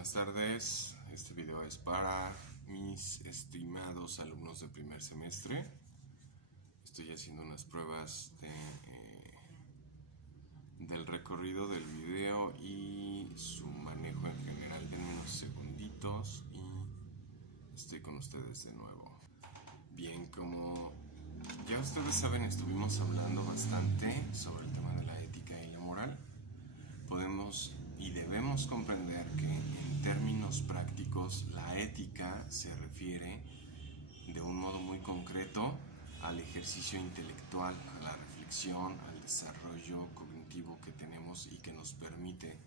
Buenas tardes, este video es para mis estimados alumnos de primer semestre. Estoy haciendo unas pruebas del recorrido del video y su manejo en general. Denme unos segunditos y estoy con ustedes de nuevo. Bien, como ya ustedes saben, estuvimos hablando bastante sobre el tema de la ética y la moral. Podemos y debemos comprender que en términos prácticos la ética se refiere de un modo muy concreto al ejercicio intelectual, a la reflexión, al desarrollo cognitivo que tenemos y que nos permite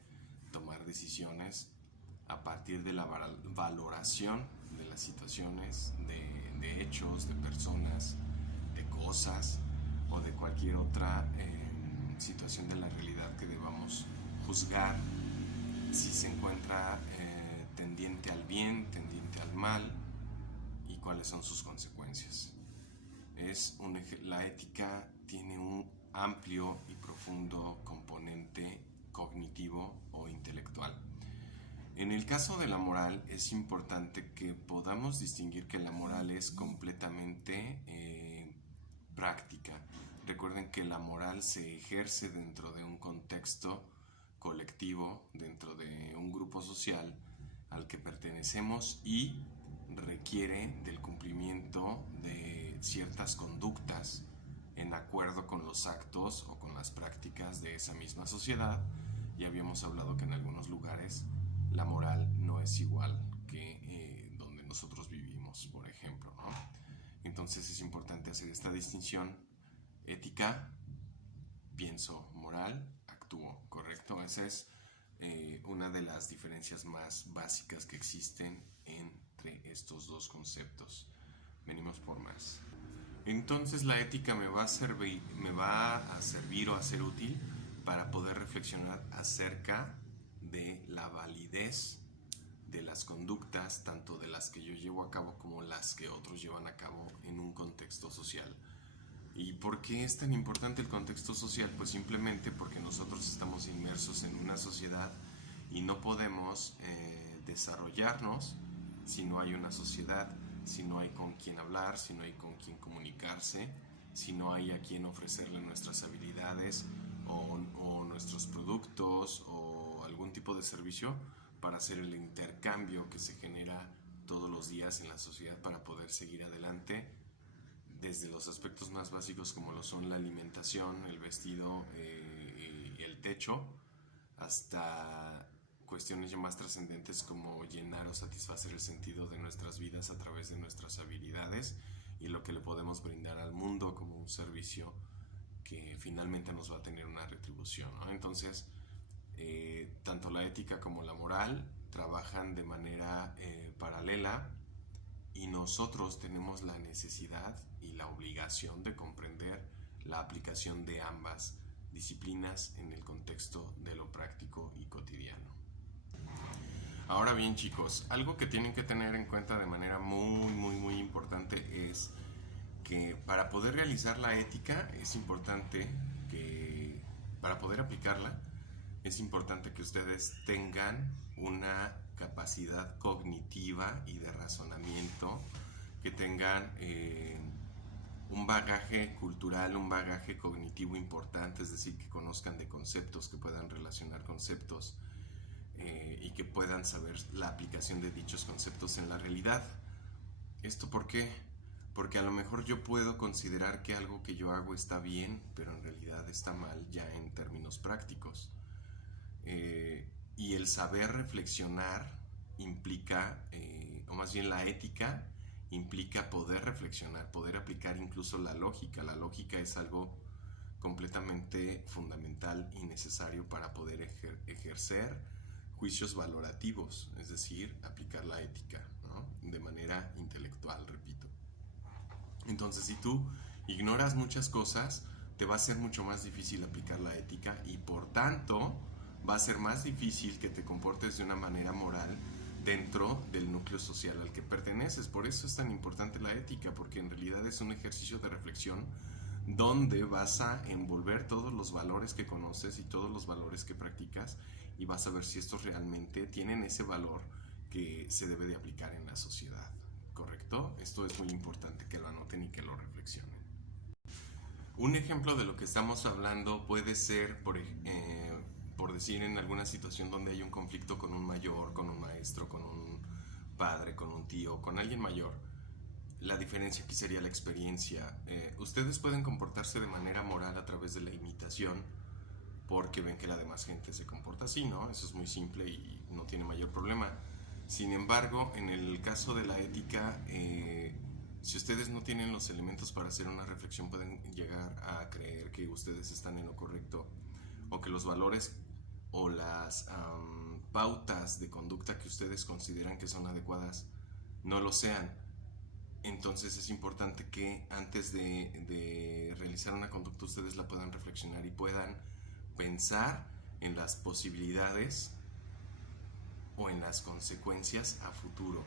tomar decisiones a partir de la valoración de las situaciones, de hechos, de personas, de cosas o de cualquier otra situación de la realidad que debamos juzgar si se encuentra tendiente al bien, tendiente al mal y cuáles son sus consecuencias. La ética tiene un amplio y profundo componente cognitivo o intelectual. En el caso de la moral es importante que podamos distinguir que la moral es completamente práctica. Recuerden que la moral se ejerce dentro de un contexto colectivo, dentro de un grupo social al que pertenecemos y requiere del cumplimiento de ciertas conductas en acuerdo con los actos o con las prácticas de esa misma sociedad. Ya habíamos hablado que en algunos lugares la moral no es igual que donde nosotros vivimos, por ejemplo, ¿no? Entonces es importante hacer esta distinción: ética, pienso; moral, actúo, ¿correcto? Esa es una de las diferencias más básicas que existen entre estos dos conceptos. Venimos por más. Entonces la ética me va a servir o a ser útil para poder reflexionar acerca de la validez de las conductas, tanto de las que yo llevo a cabo como las que otros llevan a cabo en un contexto social. ¿Y por qué es tan importante el contexto social? Pues simplemente porque nosotros estamos inmersos en una sociedad y no podemos desarrollarnos si no hay una sociedad, si no hay con quien hablar, si no hay con quien comunicarse, si no hay a quien ofrecerle nuestras habilidades o nuestros productos o algún tipo de servicio para hacer el intercambio que se genera todos los días en la sociedad para poder seguir adelante, desde los aspectos más básicos como lo son la alimentación, el vestido y el techo, hasta cuestiones ya más trascendentes como llenar o satisfacer el sentido de nuestras vidas a través de nuestras habilidades y lo que le podemos brindar al mundo como un servicio que finalmente nos va a tener una retribución, ¿no? Entonces, tanto la ética como la moral trabajan de manera paralela, y nosotros tenemos la necesidad y la obligación de comprender la aplicación de ambas disciplinas en el contexto de lo práctico y cotidiano. Ahora bien, chicos, algo que tienen que tener en cuenta de manera muy importante es que para poder realizar la ética es importante que, para poder aplicarla, es importante que ustedes tengan una capacidad cognitiva y de razonamiento, que tengan un bagaje cultural, un bagaje cognitivo importante, es decir, que conozcan de conceptos, que puedan relacionar conceptos y que puedan saber la aplicación de dichos conceptos en la realidad. ¿Esto por qué? Porque a lo mejor yo puedo considerar que algo que yo hago está bien, pero en realidad está mal ya en términos prácticos. Y el saber reflexionar implica, o más bien la ética implica poder reflexionar, poder aplicar incluso la lógica. La lógica es algo completamente fundamental y necesario para poder ejercer juicios valorativos, es decir, aplicar la ética, ¿no? De manera intelectual, repito. Entonces, si tú ignoras muchas cosas, te va a ser mucho más difícil aplicar la ética y por tanto va a ser más difícil que te comportes de una manera moral dentro del núcleo social al que perteneces. Por eso es tan importante la ética, porque en realidad es un ejercicio de reflexión donde vas a envolver todos los valores que conoces y todos los valores que practicas y vas a ver si estos realmente tienen ese valor que se debe de aplicar en la sociedad, ¿correcto? Esto es muy importante que lo anoten y que lo reflexionen. Un ejemplo de lo que estamos hablando puede ser, por decir, en alguna situación donde hay un conflicto con un mayor, con un maestro, con un padre, con un tío, con alguien mayor. La diferencia aquí sería la experiencia. Ustedes pueden comportarse de manera moral a través de la imitación porque ven que la demás gente se comporta así, ¿no? Eso es muy simple y no tiene mayor problema. Sin embargo, en el caso de la ética, si ustedes no tienen los elementos para hacer una reflexión, pueden llegar a creer que ustedes están en lo correcto o que los valores o las pautas de conducta que ustedes consideran que son adecuadas no lo sean. Entonces es importante que antes de realizar una conducta ustedes la puedan reflexionar y puedan pensar en las posibilidades o en las consecuencias a futuro.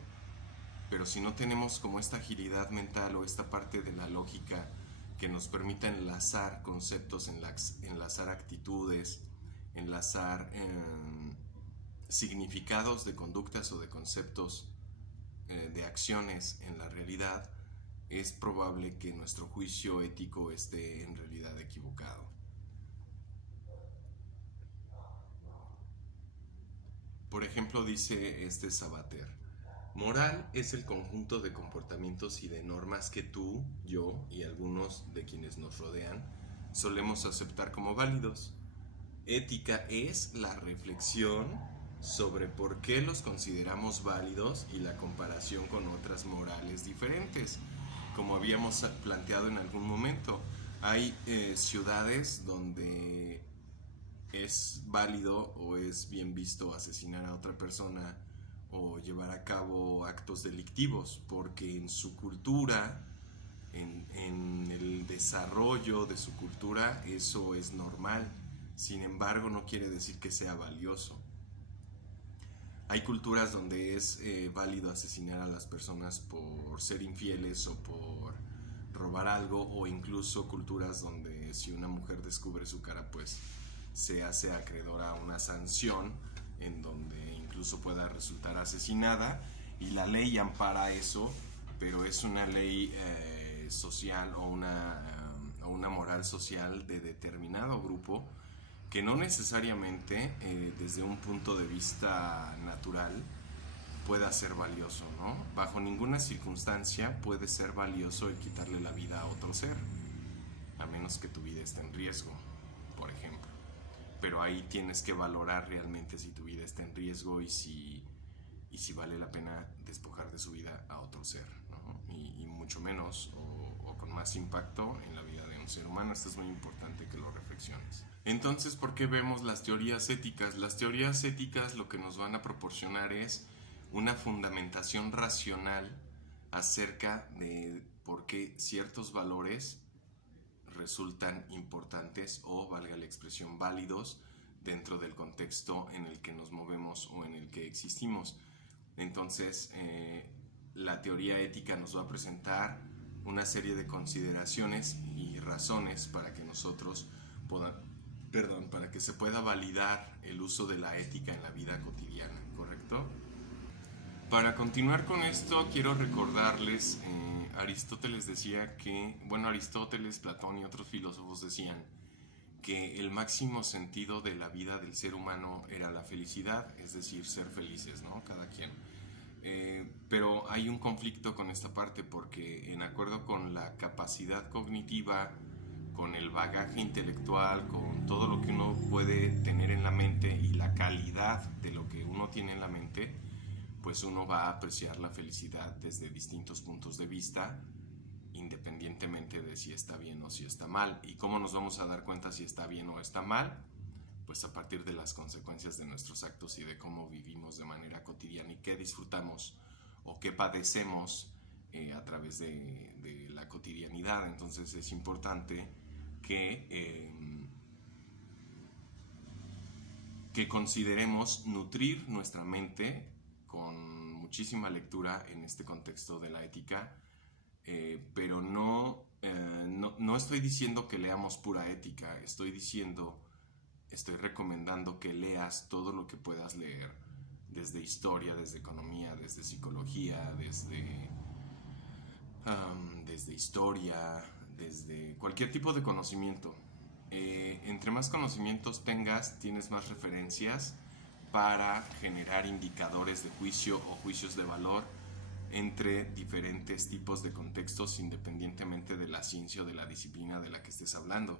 Pero si no tenemos como esta agilidad mental o esta parte de la lógica que nos permita enlazar conceptos, enlazar actitudes, enlazar significados de conductas o de conceptos, de acciones en la realidad, es probable que nuestro juicio ético esté en realidad equivocado. Por ejemplo, dice este Sabater: moral es el conjunto de comportamientos y de normas que tú, yo y algunos de quienes nos rodean solemos aceptar como válidos. Ética es la reflexión sobre por qué los consideramos válidos y la comparación con otras morales diferentes. Como habíamos planteado en algún momento, hay ciudades donde es válido o es bien visto asesinar a otra persona o llevar a cabo actos delictivos, porque en su cultura, en el desarrollo de su cultura, eso es normal. Sin embargo, no quiere decir que sea valioso. Hay culturas donde es válido asesinar a las personas por ser infieles o por robar algo, o incluso culturas donde si una mujer descubre su cara, pues se hace acreedora a una sanción en donde incluso pueda resultar asesinada, y la ley ampara eso, pero es una ley social o una moral social de determinado grupo que no necesariamente desde un punto de vista natural pueda ser valioso, ¿no? Bajo ninguna circunstancia puede ser valioso el quitarle la vida a otro ser, a menos que tu vida esté en riesgo, por ejemplo. Pero ahí tienes que valorar realmente si tu vida está en riesgo y si vale la pena despojar de su vida a otro ser, ¿no? Y mucho menos o con más impacto en la vida de un ser humano. Esto es muy importante que lo reflexiones. Entonces, ¿por qué vemos las teorías éticas? Las teorías éticas lo que nos van a proporcionar es una fundamentación racional acerca de por qué ciertos valores resultan importantes o, valga la expresión, válidos dentro del contexto en el que nos movemos o en el que existimos. Entonces, la teoría ética nos va a presentar una serie de consideraciones y razones para que nosotros para que se pueda validar el uso de la ética en la vida cotidiana, ¿correcto? Para continuar con esto, quiero recordarles, Aristóteles decía que, Aristóteles, Platón y otros filósofos decían que el máximo sentido de la vida del ser humano era la felicidad, es decir, ser felices, ¿no? Cada quien. Pero hay un conflicto con esta parte, porque en acuerdo con la capacidad cognitiva, con el bagaje intelectual, con todo lo que uno puede tener en la mente y la calidad de lo que uno tiene en la mente, pues uno va a apreciar la felicidad desde distintos puntos de vista, independientemente de si está bien o si está mal. ¿Y cómo nos vamos a dar cuenta si está bien o está mal? Pues a partir de las consecuencias de nuestros actos y de cómo vivimos de manera cotidiana y qué disfrutamos o qué padecemos a través de la cotidianidad. Entonces es importante que consideremos nutrir nuestra mente con muchísima lectura en este contexto de la ética, pero no no estoy diciendo que leamos pura ética, estoy recomendando que leas todo lo que puedas leer, desde historia, desde economía, desde psicología, desde historia, desde cualquier tipo de conocimiento. Entre más conocimientos tengas, tienes más referencias para generar indicadores de juicio o juicios de valor entre diferentes tipos de contextos, independientemente de la ciencia o de la disciplina de la que estés hablando.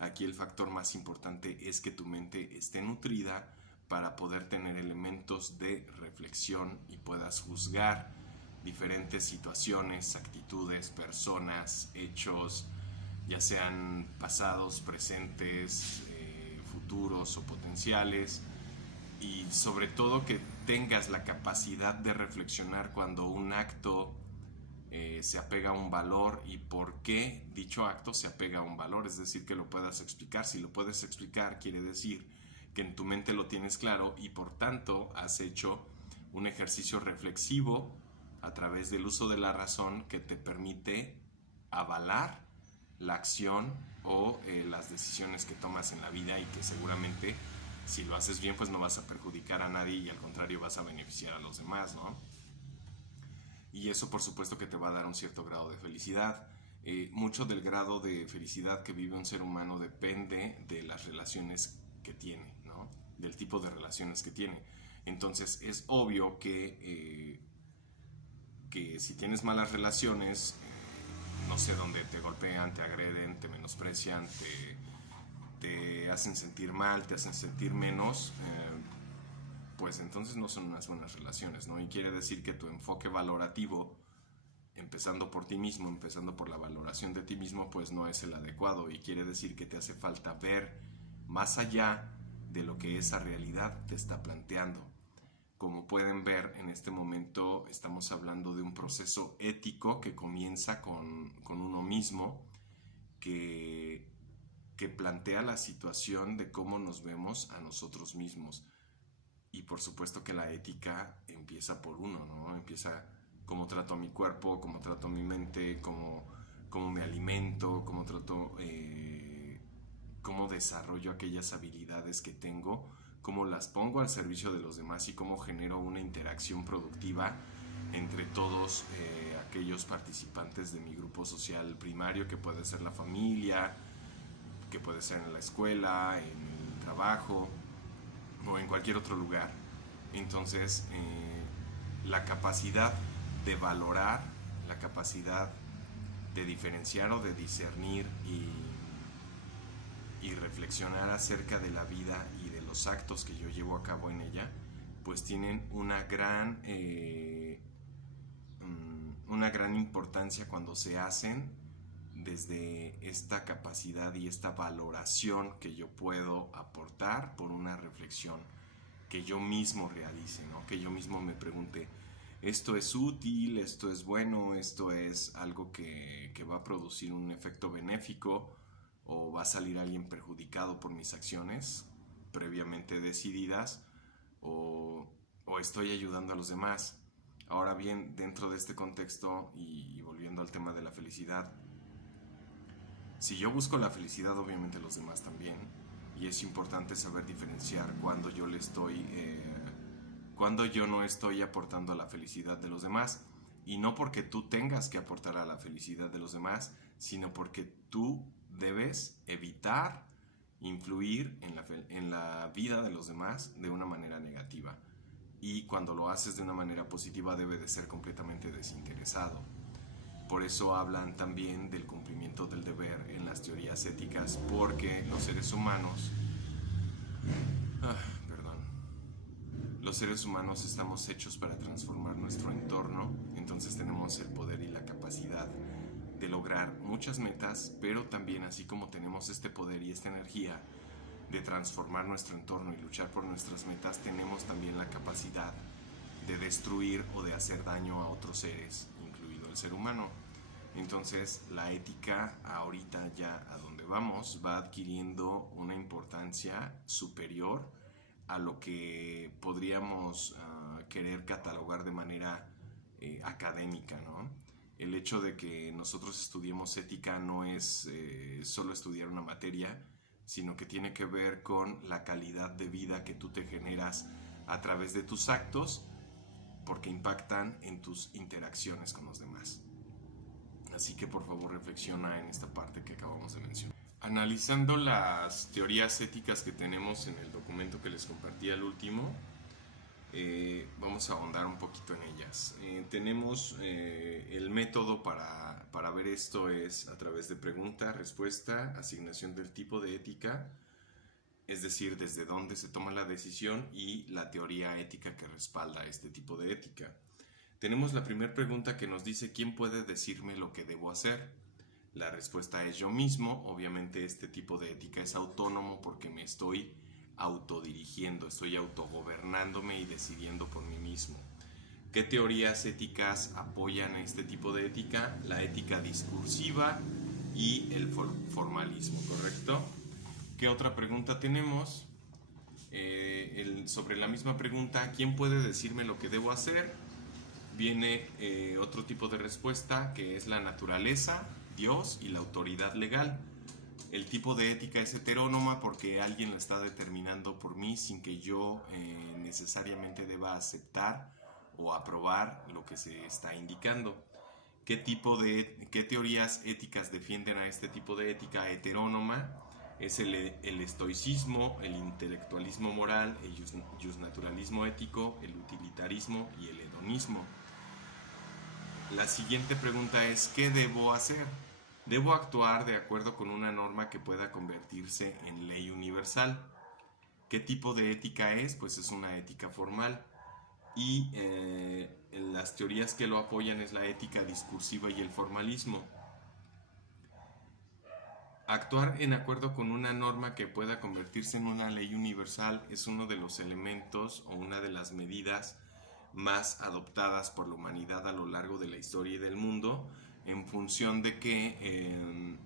Aquí el factor más importante es que tu mente esté nutrida para poder tener elementos de reflexión y puedas juzgar diferentes situaciones, actitudes, personas, hechos, ya sean pasados, presentes, futuros o potenciales, y sobre todo que tengas la capacidad de reflexionar cuando un acto se apega a un valor y por qué dicho acto se apega a un valor, es decir, que lo puedas explicar. Si lo puedes explicar, quiere decir que en tu mente lo tienes claro y por tanto has hecho un ejercicio reflexivo a través del uso de la razón que te permite avalar la acción o las decisiones que tomas en la vida, y que seguramente si lo haces bien pues no vas a perjudicar a nadie y al contrario vas a beneficiar a los demás, ¿no? Y eso por supuesto que te va a dar un cierto grado de felicidad. Mucho del grado de felicidad que vive un ser humano depende de las relaciones que tiene, ¿no? Del tipo de relaciones que tiene. Entonces es obvio que si tienes malas relaciones, no sé, donde te golpean, te agreden, te menosprecian, te hacen sentir mal, te hacen sentir menos, pues entonces no son unas buenas relaciones, ¿no? Y quiere decir que tu enfoque valorativo, empezando por ti mismo, empezando por la valoración de ti mismo, pues no es el adecuado, y quiere decir que te hace falta ver más allá de lo que esa realidad te está planteando. Como pueden ver, en este momento estamos hablando de un proceso ético que comienza con uno mismo, que, que plantea la situación de cómo nos vemos a nosotros mismos. Y por supuesto que la ética empieza por uno, ¿no? Empieza cómo trato a mi cuerpo, cómo trato a mi mente, cómo me alimento, cómo desarrollo aquellas habilidades que tengo, cómo las pongo al servicio de los demás y cómo genero una interacción productiva entre todos aquellos participantes de mi grupo social primario, que puede ser la familia, que puede ser en la escuela, en el trabajo o en cualquier otro lugar. Entonces, la capacidad de valorar, la capacidad de diferenciar o de discernir y reflexionar acerca de la vida y de los actos que yo llevo a cabo en ella, pues tienen una gran importancia cuando se hacen desde esta capacidad y esta valoración que yo puedo aportar por una reflexión que yo mismo realice, ¿no? Que yo mismo me pregunte, esto es útil, esto es bueno, esto es algo que va a producir un efecto benéfico, o va a salir alguien perjudicado por mis acciones previamente decididas, o estoy ayudando a los demás. Ahora bien, dentro de este contexto y volviendo al tema de la felicidad, si yo busco la felicidad, obviamente los demás también, y es importante saber diferenciar cuando yo no estoy aportando a la felicidad de los demás, y no porque tú tengas que aportar a la felicidad de los demás, sino porque tú debes evitar influir en la vida de los demás de una manera negativa, y cuando lo haces de una manera positiva debe de ser completamente desinteresado. Por eso hablan también del cumplimiento del deber en las teorías éticas, porque los seres humanos, perdón, los seres humanos estamos hechos para transformar nuestro entorno, entonces tenemos el poder y la capacidad de lograr muchas metas, pero también, así como tenemos este poder y esta energía de transformar nuestro entorno y luchar por nuestras metas, tenemos también la capacidad de destruir o de hacer daño a otros seres, incluido el ser humano. Entonces la ética ahorita, ya a donde vamos, va adquiriendo una importancia superior a lo que podríamos querer catalogar de manera académica, ¿no? El hecho de que nosotros estudiemos ética no es solo estudiar una materia, sino que tiene que ver con la calidad de vida que tú te generas a través de tus actos, porque impactan en tus interacciones con los demás. Así que por favor reflexiona en esta parte que acabamos de mencionar. Analizando las teorías éticas que tenemos en el documento que les compartí al último, vamos a ahondar un poquito en ellas. Tenemos el método para ver esto es a través de pregunta, respuesta, asignación del tipo de ética, es decir, desde dónde se toma la decisión y la teoría ética que respalda este tipo de ética. Tenemos la primera pregunta que nos dice ¿quién puede decirme lo que debo hacer? La respuesta es yo mismo. Obviamente este tipo de ética es autónomo porque me estoy autodirigiendo, estoy autogobernándome y decidiendo por mí mismo. ¿Qué teorías éticas apoyan este tipo de ética? La ética discursiva y el formalismo, ¿correcto? ¿Qué otra pregunta tenemos? Sobre la misma pregunta, ¿quién puede decirme lo que debo hacer? Viene otro tipo de respuesta que es la naturaleza, Dios y la autoridad legal. El tipo de ética es heterónoma porque alguien la está determinando por mí sin que yo necesariamente deba aceptar o aprobar lo que se está indicando. ¿Qué teorías éticas defienden a este tipo de ética heterónoma? Es el estoicismo, el intelectualismo moral, el justnaturalismo ético, el utilitarismo y el hedonismo. La siguiente pregunta es ¿qué debo hacer? Debo actuar de acuerdo con una norma que pueda convertirse en ley universal. ¿Qué tipo de ética es? Pues es una ética formal. Y las teorías que lo apoyan es la ética discursiva y el formalismo. Actuar en acuerdo con una norma que pueda convertirse en una ley universal es uno de los elementos o una de las medidas más adoptadas por la humanidad a lo largo de la historia y del mundo, en función de que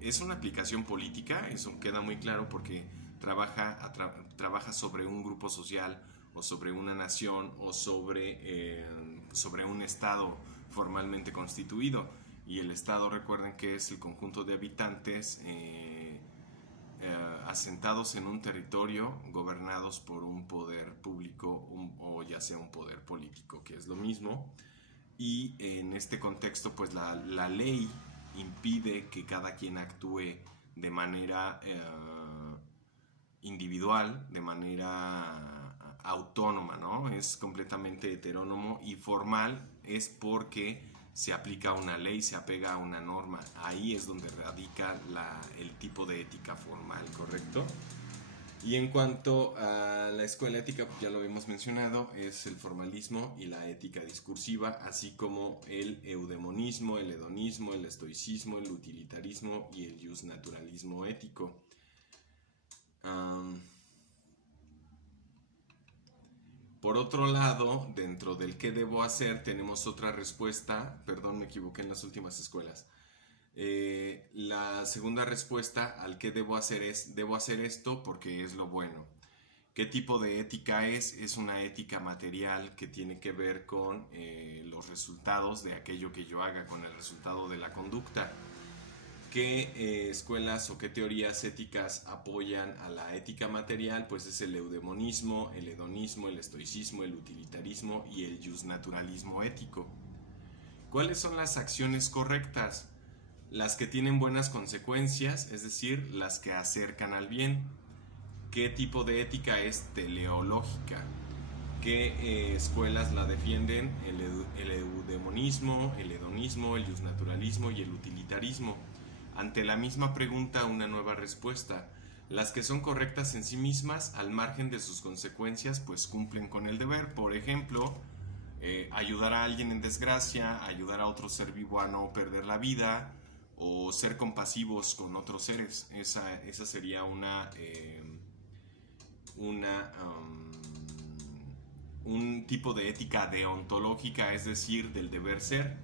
es una aplicación política. Eso queda muy claro porque trabaja sobre un grupo social o sobre una nación o sobre un estado formalmente constituido. Y el estado, recuerden que es el conjunto de habitantes asentados en un territorio gobernados por un poder público o ya sea un poder político, que es lo mismo. Y en este contexto pues la ley impide que cada quien actúe de manera individual, de manera autónoma, ¿no? Es completamente heterónomo, y formal es porque se aplica una ley, se apega a una norma. Ahí es donde radica el tipo de ética formal, ¿correcto? Y en cuanto a la escuela ética, ya lo hemos mencionado, es el formalismo y la ética discursiva, así como el eudemonismo, el hedonismo, el estoicismo, el utilitarismo y el justnaturalismo ético. Por otro lado, dentro del qué debo hacer, tenemos otra respuesta. Perdón, me equivoqué en las últimas escuelas. La segunda respuesta al qué debo hacer es: debo hacer esto porque es lo bueno. ¿Qué tipo de ética es? Es una ética material que tiene que ver con los resultados de aquello que yo haga, con el resultado de la conducta. ¿Qué escuelas o qué teorías éticas apoyan a la ética material? Pues es el eudemonismo, el hedonismo, el estoicismo, el utilitarismo y el justnaturalismo ético. ¿Cuáles son las acciones correctas? Las que tienen buenas consecuencias, es decir, las que acercan al bien. ¿Qué tipo de ética es teleológica? ¿Qué escuelas la defienden? El eudemonismo, el hedonismo, el justnaturalismo y el utilitarismo. Ante la misma pregunta, una nueva respuesta. Las que son correctas en sí mismas, al margen de sus consecuencias, pues cumplen con el deber. Por ejemplo, ayudar a alguien en desgracia, ayudar a otro ser vivo a no perder la vida, o ser compasivos con otros seres. Esa sería un tipo de ética deontológica, es decir, del deber ser.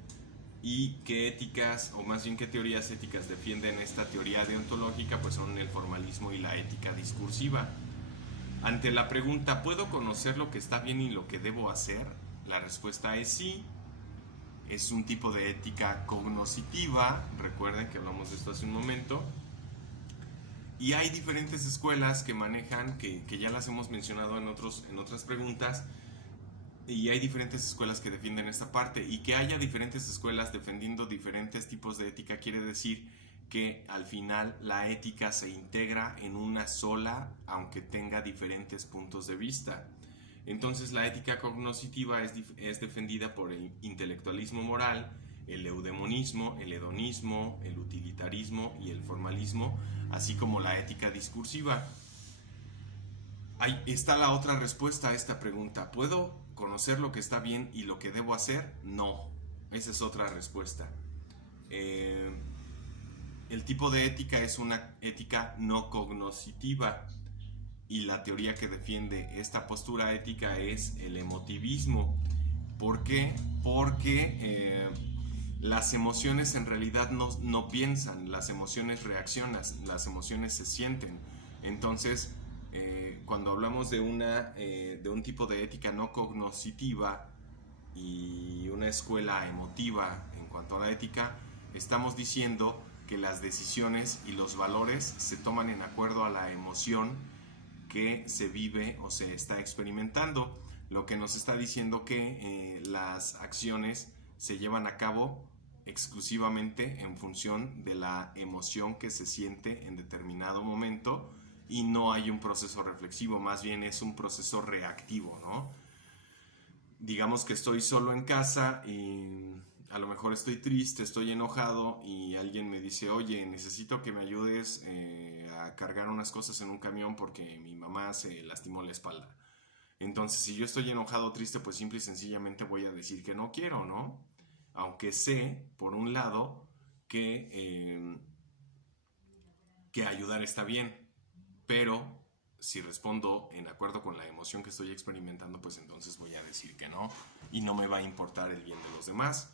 ¿Y qué éticas, o más bien qué teorías éticas defienden esta teoría deontológica? Pues son el formalismo y la ética discursiva. Ante la pregunta, ¿puedo conocer lo que está bien y lo que debo hacer? La respuesta es sí. es un tipo de ética cognoscitiva, recuerden que hablamos de esto hace un momento, y hay diferentes escuelas que manejan, que ya las hemos mencionado en otras preguntas, y hay diferentes escuelas que defienden esta parte, y que haya diferentes escuelas defendiendo diferentes tipos de ética quiere decir que al final la ética se integra en una sola, aunque tenga diferentes puntos de vista. Entonces la ética cognoscitiva es defendida por el intelectualismo moral, el eudemonismo, el hedonismo, el utilitarismo y el formalismo, así como la ética discursiva. Ahí está la otra respuesta a esta pregunta. ¿Puedo conocer lo que está bien y lo que debo hacer? No. Esa es otra respuesta. El tipo de ética es una ética no cognoscitiva, y la teoría que defiende esta postura ética es el emotivismo. ¿Por qué? Porque las emociones en realidad no piensan, las emociones reaccionan, las emociones se sienten. Entonces, cuando hablamos de un tipo de ética no cognoscitiva y una escuela emotiva en cuanto a la ética, estamos diciendo que las decisiones y los valores se toman en acuerdo a la emoción que se vive o se está experimentando, lo que nos está diciendo que las acciones se llevan a cabo exclusivamente en función de la emoción que se siente en determinado momento, y no hay un proceso reflexivo, más bien es un proceso reactivo, ¿no? Digamos que estoy solo en casa y a lo mejor estoy triste, estoy enojado, y alguien me dice, oye, necesito que me ayudes a cargar unas cosas en un camión porque mi mamá se lastimó la espalda. Entonces, si yo estoy enojado o triste, pues simple y sencillamente voy a decir que no quiero, ¿no? Aunque sé, por un lado, que ayudar está bien, pero si respondo en acuerdo con la emoción que estoy experimentando, pues entonces voy a decir que no, y no me va a importar el bien de los demás.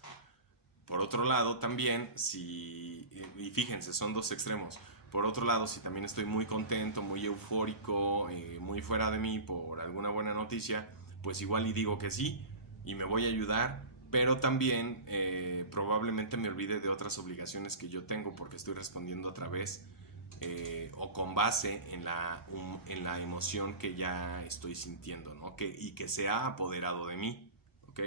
Por otro lado, también, y fíjense, son dos extremos. Por otro lado, si también estoy muy contento, muy eufórico, muy fuera de mí por alguna buena noticia, pues igual y digo que sí y me voy a ayudar, pero también probablemente me olvide de otras obligaciones que yo tengo porque estoy respondiendo a través o con base en la emoción que ya estoy sintiendo, ¿no? Y que se ha apoderado de mí, ¿ok?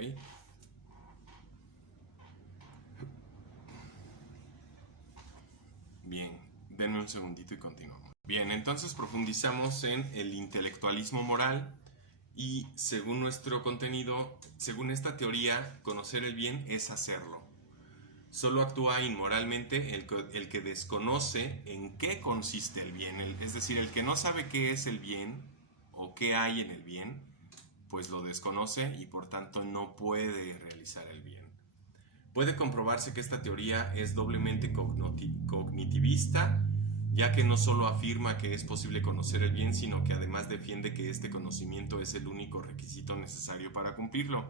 Bien, denme un segundito y continuamos. Bien, entonces profundizamos en el intelectualismo moral, y según nuestro contenido, según esta teoría, conocer el bien es hacerlo. Solo actúa inmoralmente el que desconoce en qué consiste el bien, es decir, el que no sabe qué es el bien o qué hay en el bien, pues lo desconoce y por tanto no puede realizar el bien. Puede comprobarse que esta teoría es doblemente cognitivista, ya que no solo afirma que es posible conocer el bien, sino que además defiende que este conocimiento es el único requisito necesario para cumplirlo.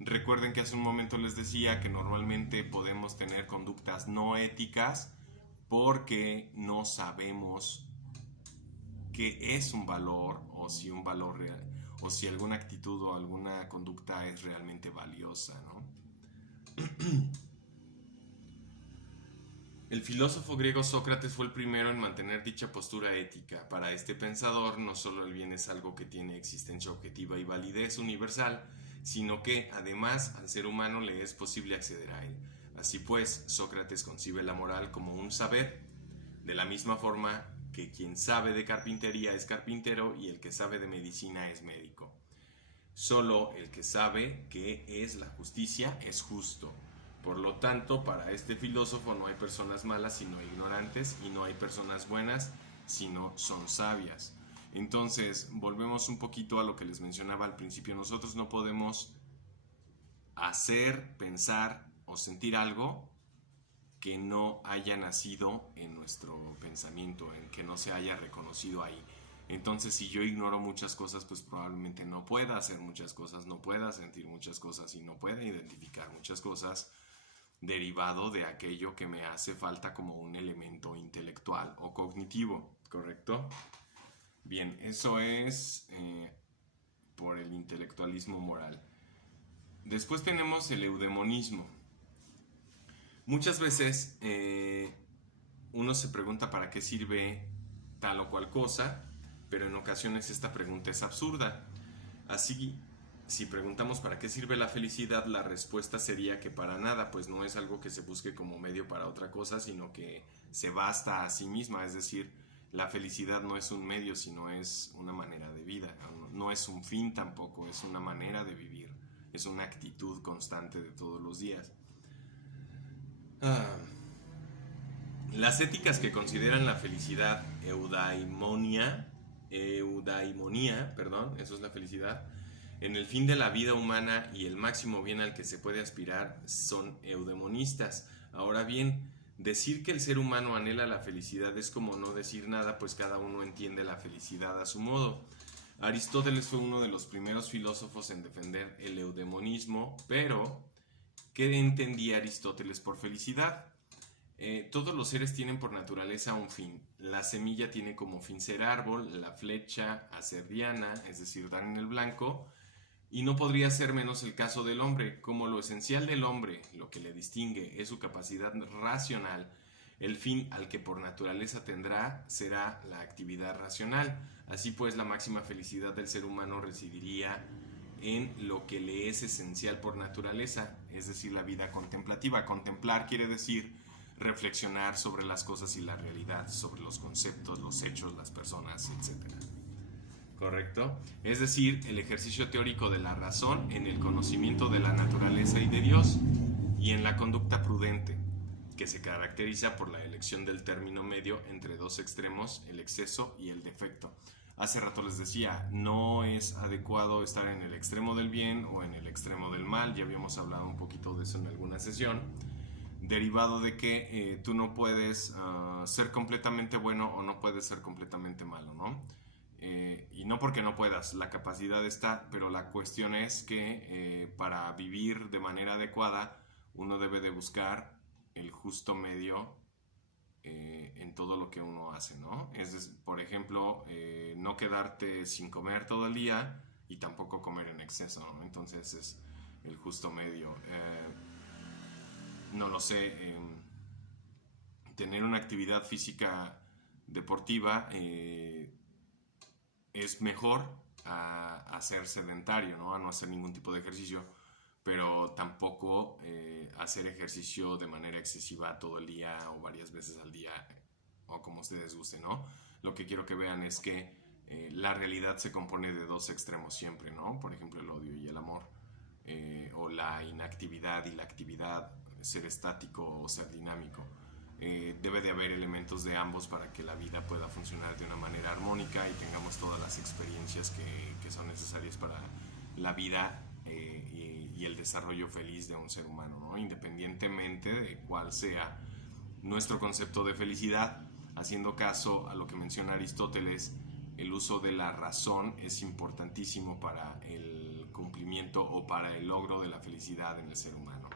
Recuerden que hace un momento les decía que normalmente podemos tener conductas no éticas porque no sabemos qué es un valor, o si un valor real, o si alguna actitud o alguna conducta es realmente valiosa, ¿no? El filósofo griego Sócrates fue el primero en mantener dicha postura ética. Para este pensador, no solo el bien es algo que tiene existencia objetiva y validez universal, sino que, además, al ser humano le es posible acceder a él. Así pues, Sócrates concibe la moral como un saber, de la misma forma que quien sabe de carpintería es carpintero y el que sabe de medicina es médico. Solo el que sabe qué es la justicia es justo. Por lo tanto, para este filósofo no hay personas malas sino ignorantes, y no hay personas buenas sino son sabias. Entonces, volvemos un poquito a lo que les mencionaba al principio. Nosotros no podemos hacer, pensar o sentir algo que no haya nacido en nuestro pensamiento, en que no se haya reconocido ahí. Entonces, si yo ignoro muchas cosas, pues probablemente no pueda hacer muchas cosas, no pueda sentir muchas cosas y no pueda identificar muchas cosas derivado de aquello que me hace falta como un elemento intelectual o cognitivo, ¿correcto? Bien, eso es por el intelectualismo moral. Después tenemos el eudemonismo. Muchas veces uno se pregunta para qué sirve tal o cual cosa, pero en ocasiones esta pregunta es absurda. Así, si preguntamos para qué sirve la felicidad, la respuesta sería que para nada, pues no es algo que se busque como medio para otra cosa, sino que se basta a sí misma. Es decir, la felicidad no es un medio, sino es una manera de vida. No es un fin tampoco, es una manera de vivir. Es una actitud constante de todos los días. Las éticas que consideran la felicidad eudaimonía, perdón, eso es la felicidad, en el fin de la vida humana y el máximo bien al que se puede aspirar, son eudemonistas. Ahora bien, decir que el ser humano anhela la felicidad es como no decir nada, pues cada uno entiende la felicidad a su modo. Aristóteles fue uno de los primeros filósofos en defender el eudemonismo, pero ¿qué entendía Aristóteles por felicidad? Todos los seres tienen por naturaleza un fin. La semilla tiene como fin ser árbol, la flecha hacer diana, es decir, dar en el blanco, y no podría ser menos el caso del hombre. Como lo esencial del hombre, lo que le distingue, es su capacidad racional, el fin al que por naturaleza tendrá será la actividad racional. Así pues, la máxima felicidad del ser humano residiría en lo que le es esencial por naturaleza, es decir, la vida contemplativa. Contemplar quiere decir reflexionar sobre las cosas y la realidad, sobre los conceptos, los hechos, las personas, etc. ¿Correcto? Es decir, el ejercicio teórico de la razón en el conocimiento de la naturaleza y de Dios, y en la conducta prudente, que se caracteriza por la elección del término medio entre dos extremos, el exceso y el defecto. Hace rato les decía, no es adecuado estar en el extremo del bien o en el extremo del mal. Ya habíamos hablado un poquito de eso en alguna sesión, derivado de que tú no puedes ser completamente bueno o no puedes ser completamente malo, ¿no? Y no porque no puedas, la capacidad está, pero la cuestión es que para vivir de manera adecuada uno debe de buscar el justo medio en todo lo que uno hace, ¿no? Por ejemplo, no quedarte sin comer todo el día y tampoco comer en exceso, ¿no? Entonces es el justo medio. No lo sé, tener una actividad física deportiva es mejor a ser sedentario, ¿no? A no hacer ningún tipo de ejercicio, pero tampoco hacer ejercicio de manera excesiva todo el día o varias veces al día, o como ustedes gusten, ¿no? Lo que quiero que vean es que la realidad se compone de dos extremos siempre, ¿no? Por ejemplo, el odio y el amor, o la inactividad y la actividad, ser estático o ser dinámico. Debe de haber elementos de ambos para que la vida pueda funcionar de una manera armónica y tengamos todas las experiencias que son necesarias para la vida y el desarrollo feliz de un ser humano, ¿no? Independientemente de cuál sea nuestro concepto de felicidad. Haciendo caso a lo que menciona Aristóteles, el uso de la razón es importantísimo para el cumplimiento o para el logro de la felicidad en el ser humano.